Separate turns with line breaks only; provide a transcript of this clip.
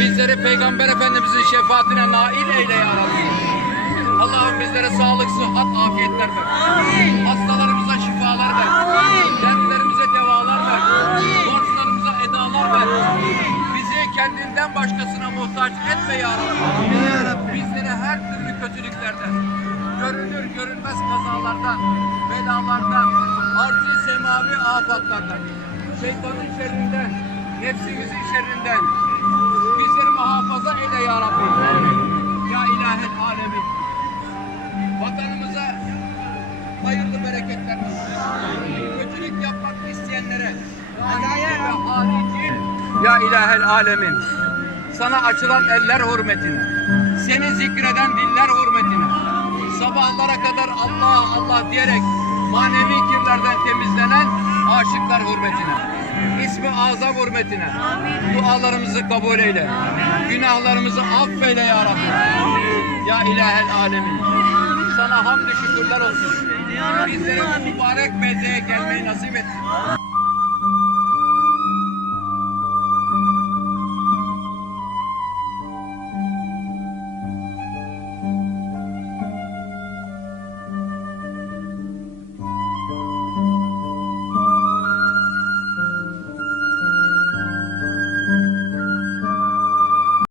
Bizleri Peygamber Efendimizin şefaatine nail eyle ya Rabbi. Allah'ım bizlere sağlık, sıhhat, afiyetler ver. Hastalarımıza şifalar ver. Dertlerimize devalar ver. Borçlarımıza edalar ver. Bizi kendinden başkasına muhtaç etme ya Rabbi. Bizleri her türlü kötülüklerden, görünür görünmez kazalardan, belalardan, arzi semavi afatlardan, şeytanın şerrinden, nefsimizin şerrinden bizleri muhafaza eyle ya Rabbi. Ya ilahel alemin. Vatanımıza hayırlı bereketler. Kötülük yapmak isteyenlere Ya ilahel alemin. Sana açılan eller hürmetine. Seni zikreden diller hürmetine. Sabahlara kadar Allah Allah diyerek manevi kirlerden temizlenen aşıklar hürmetine. İsmi azam hürmetine. Dualarımızı kabul eyle. Günahlarımızı affeyle ya Rabbi. Ya ilahel alemin. Sana hamdü şükürler olsun. Bizlere mübarek mezeye gelmeyi nasip et.